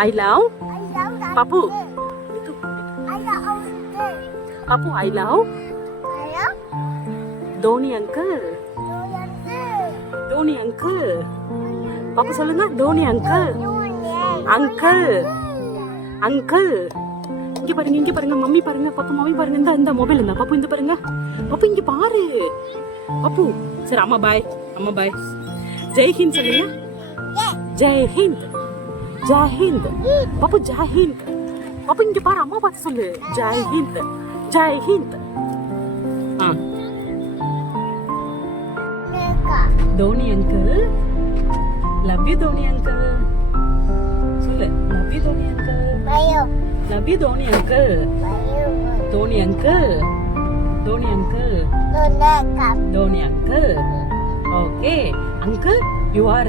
I love Papu. Papu, I love Dhoni uncle. Dhoni uncle. Papu சொல்லுங்க Dhoni uncle. Uncle. Uncle. இங்க பாருங்க mummy பாருங்க பாப்பு mummy பாருங்க இந்த மொபைல் இருந்தா பாப்பு இந்த பாருங்க பாப்பு இங்க பாரு பாப்பு சரி அம்மா பாய் ஜெய் ஹிந்த் சொல்லுங்க ஜெய் ஹிந்த் பாப்பு ஜெய் ஹிந்த் பாப்பு இங்க பாரு அம்மா பார்த்து சொல்லு Jai Hind Dhoni uncle love you Dhoni uncle சொல்லு love you Dhoni uncle Love you, Dhoni uncle. Dhoni uncle. Okay, uncle, you are